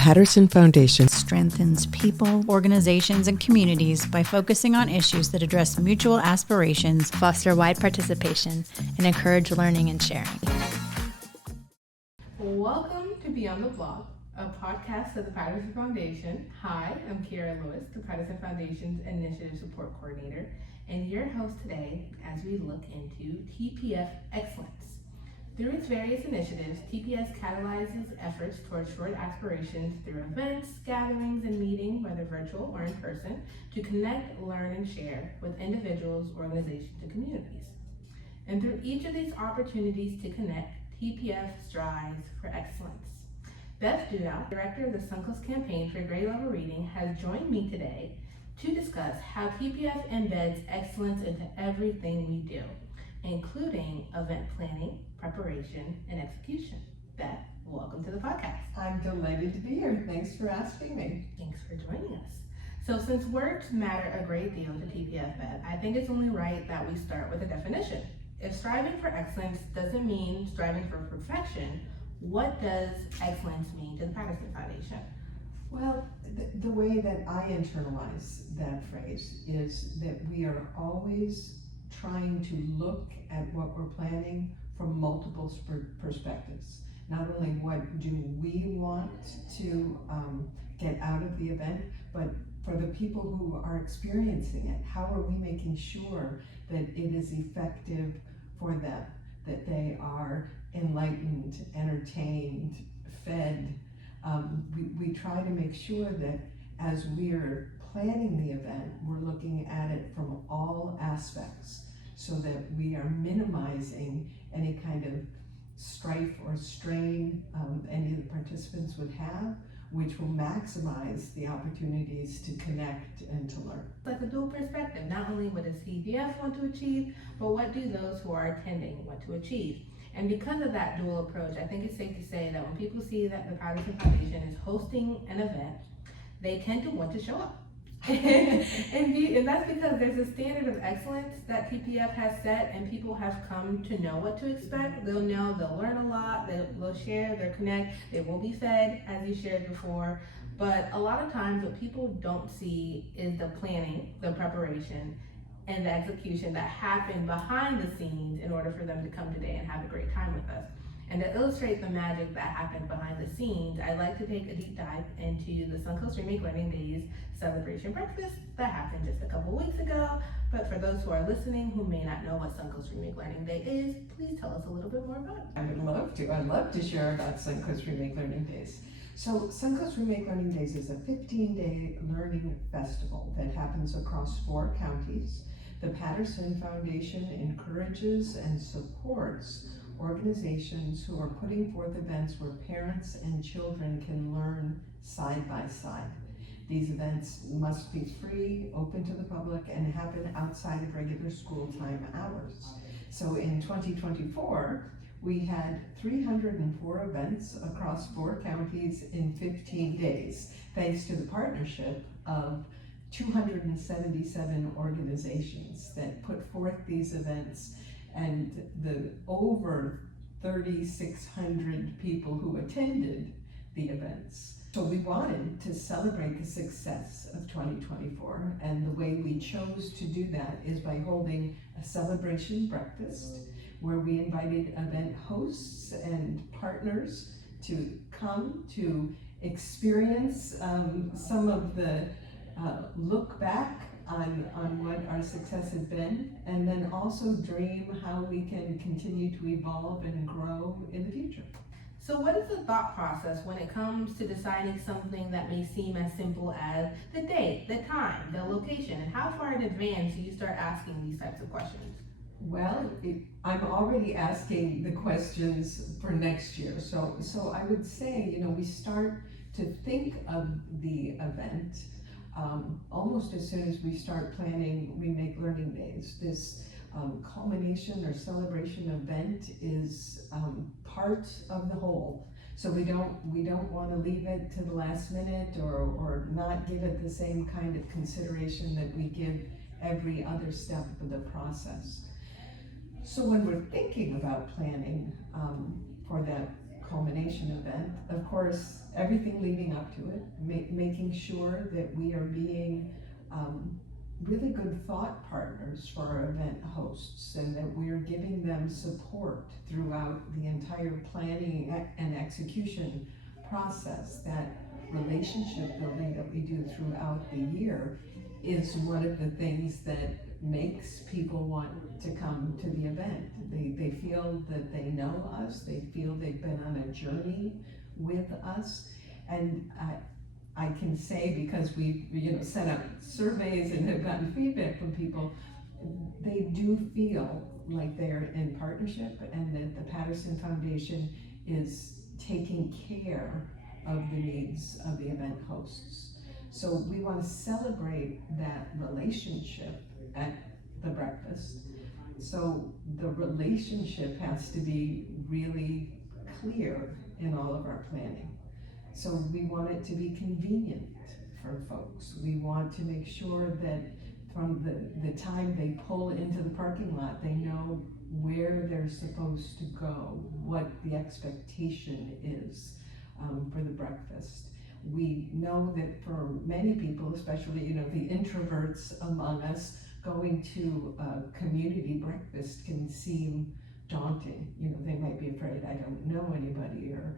Patterson Foundation strengthens people, organizations, and communities by focusing on issues that address mutual aspirations, foster wide participation, and encourage learning and sharing. Welcome to Beyond the Blog, a podcast of the Patterson Foundation. Hi, I'm Kiarra Louis, the Patterson Foundation's Initiative Support Coordinator, and your host today as we look into TPF Excellence. Through its various initiatives, TPS catalyzes efforts towards short aspirations through events, gatherings, and meetings, whether virtual or in person, to connect, learn, and share with individuals, organizations, and communities. And through each of these opportunities to connect, TPF strives for excellence. Beth Duda, Director of the Suncoast Campaign for grade level reading, has joined me today to discuss how TPF embeds excellence into everything we do, including event planning, preparation, and execution. Beth, welcome to the podcast. I'm delighted to be here. Thanks for asking me. Thanks for joining us. So since words matter a great deal to TPF, Beth, I think it's only right that we start with a definition. If striving for excellence doesn't mean striving for perfection, what does excellence mean to the Patterson Foundation? Well, the way that I internalize that phrase is that we are always trying to look at what we're planning from multiple perspectives. Not only what do we want to get out of the event, but for the people who are experiencing it, how are we making sure that it is effective for them, that they are enlightened, entertained, fed. We try to make sure that as we're planning the event, we're looking at it from all aspects so that we are minimizing any kind of strife or strain any of the participants would have, which will maximize the opportunities to connect and to learn. Like a dual perspective, not only what does TPF want to achieve, but what do those who are attending want to achieve? And because of that dual approach, I think it's safe to say that when people see that the Patterson Foundation is hosting an event, they tend to want to show up. and that's because there's a standard of excellence that TPF has set, and people have come to know what to expect. They'll know, they'll learn a lot, they'll share, they'll connect, they will be fed, as you shared before. But a lot of times what people don't see is the planning, the preparation, and the execution that happened behind the scenes in order for them to come today and have a great time with us. And to illustrate the magic that happens behind the scenes, I'd like to take a deep dive into the Suncoast Remake Learning Days celebration breakfast that happened just a couple weeks ago. But for those who are listening who may not know what Suncoast Remake Learning Day is, please tell us a little bit more about it. I would love to. I'd love to share about Suncoast Remake Learning Days. So Suncoast Remake Learning Days is a 15-day learning festival that happens across 4 counties. The Patterson Foundation encourages and supports organizations who are putting forth events where parents and children can learn side by side. These events must be free, open to the public, and happen outside of regular school time hours. So in 2024, we had 304 events across 4 counties in 15 days, thanks to the partnership of 277 organizations that put forth these events and the over 3,600 people who attended the events. So we wanted to celebrate the success of 2024, and the way we chose to do that is by holding a celebration breakfast where we invited event hosts and partners to come to experience some of the look back on what our success has been, and then also dream how we can continue to evolve and grow in the future. So what is the thought process when it comes to deciding something that may seem as simple as the date, the time, the location, and how far in advance do you start asking these types of questions? Well, I'm already asking the questions for next year. So I would say, we start to think of the event almost as soon as we start planning Remake Learning Days. This culmination or celebration event is part of the whole. So we don't want to leave it to the last minute or not give it the same kind of consideration that we give every other step of the process. So when we're thinking about planning for that culmination event. Of course, everything leading up to it, making sure that we are being really good thought partners for our event hosts, and that we're giving them support throughout the entire planning and execution process. That relationship building that we do throughout the year is one of the things that makes people want to come to the event. They feel that they know us, they feel they've been on a journey with us, and I can say, because we've sent out surveys and have gotten feedback from people, they do feel like they're in partnership, and that the Patterson Foundation is taking care of the needs of the event hosts. So we want to celebrate that relationship at the breakfast. So the relationship has to be really clear in all of our planning. So we want it to be convenient for folks. We want to make sure that from the time they pull into the parking lot, they know where they're supposed to go, what the expectation is for the breakfast. We know that for many people, especially the introverts among us, going to a community breakfast can seem daunting. They might be afraid, I don't know anybody, or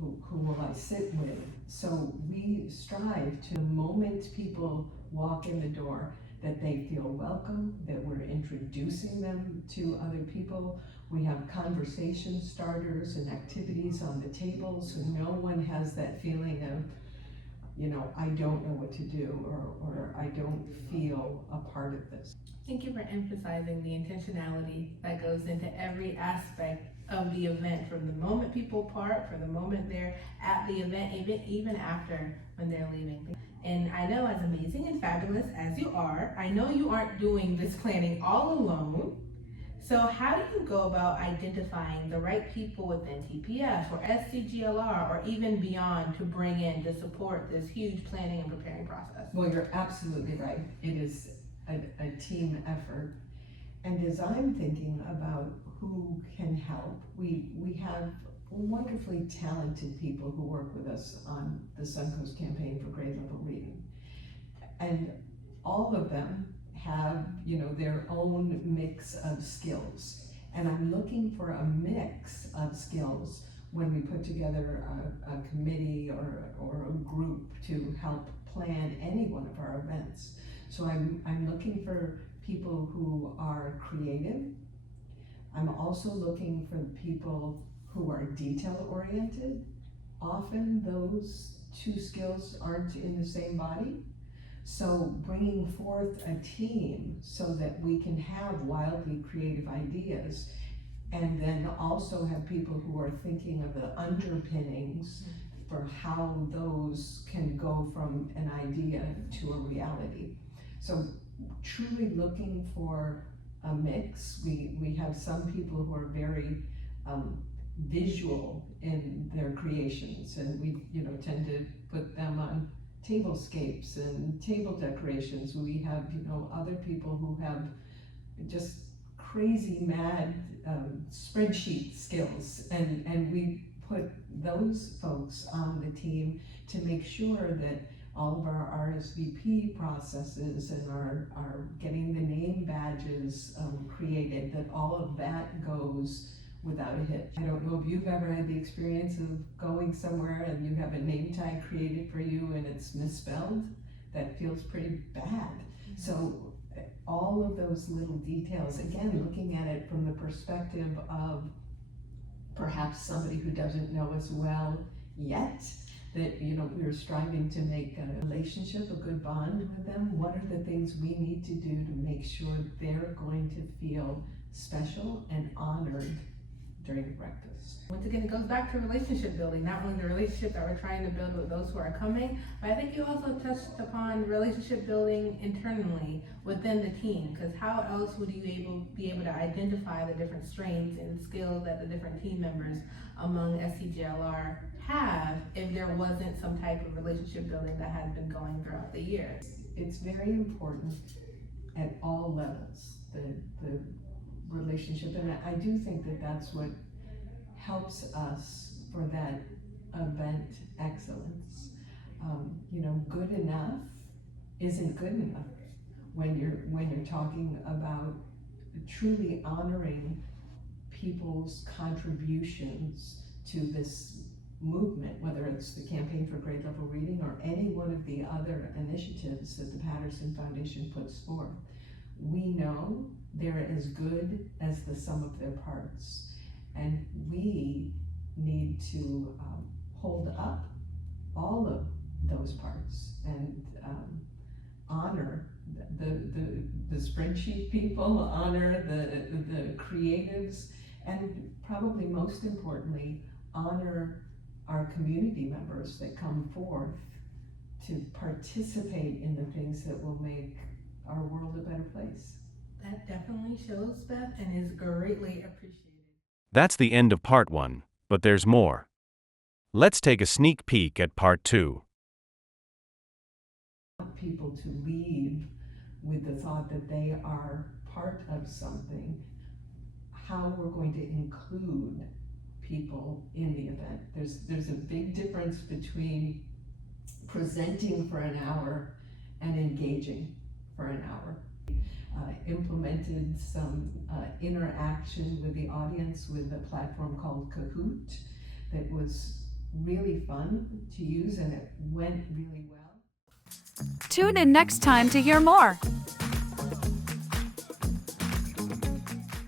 who will I sit with? So we strive to, the moment people walk in the door, that they feel welcome, that we're introducing them to other people. We have conversation starters and activities on the table, so no one has that feeling of, I don't know what to do, or I don't feel a part of this. Thank you for emphasizing the intentionality that goes into every aspect of the event, from the moment people park, from the moment they're at the event, even after when they're leaving. And I know, as amazing and fabulous as you are, I know you aren't doing this planning all alone. So how do you go about identifying the right people within TPF or SCGLR or even beyond to bring in to support this huge planning and preparing process? Well, you're absolutely right. It is a team effort. And as I'm thinking about who can help, we have wonderfully talented people who work with us on the Suncoast Campaign for grade level reading. And all of them have, their own mix of skills. And I'm looking for a mix of skills when we put together a committee or a group to help plan any one of our events. So I'm looking for people who are creative. I'm also looking for people who are detail-oriented. Often those two skills aren't in the same body. So bringing forth a team so that we can have wildly creative ideas, and then also have people who are thinking of the underpinnings for how those can go from an idea to a reality. So truly looking for a mix. We have some people who are very visual in their creations, and we tend to put them on tablescapes and table decorations. We have other people who have just crazy mad spreadsheet skills, and we put those folks on the team to make sure that all of our RSVP processes and our getting the name badges created, that all of that goes without a hitch. I don't know if you've ever had the experience of going somewhere and you have a name tag created for you and it's misspelled. That feels pretty bad. So all of those little details, again, looking at it from the perspective of perhaps somebody who doesn't know us well yet, that we're striving to make a relationship, a good bond with them. What are the things we need to do to make sure they're going to feel special and honored during the breakfast? Once again, it goes back to relationship building, not only the relationship that we're trying to build with those who are coming, but I think you also touched upon relationship building internally within the team, because how else would you be able to identify the different strengths and skills that the different team members among SCGLR have if there wasn't some type of relationship building that has been going throughout the year? It's very important at all levels, the relationship, and I do think that that's what helps us for that event excellence. Good enough isn't good enough when you're talking about truly honoring people's contributions to this movement, whether it's the Campaign for Grade Level Reading or any one of the other initiatives that the Patterson Foundation puts forth. We know they're as good as the sum of their parts, and we need to hold up all of those parts and honor the spreadsheet people, honor the creatives, and probably most importantly, honor our community members that come forth to participate in the things that will make our world a better place. That definitely shows, Beth, and is greatly appreciated. That's the end of part 1, but there's more. Let's take a sneak peek at part 2. People to leave with the thought that they are part of something, how we're going to include people in the event. There's a big difference between presenting for an hour and engaging for an hour. Implemented some interaction with the audience with a platform called Kahoot that was really fun to use, and it went really well. Tune in next time to hear more.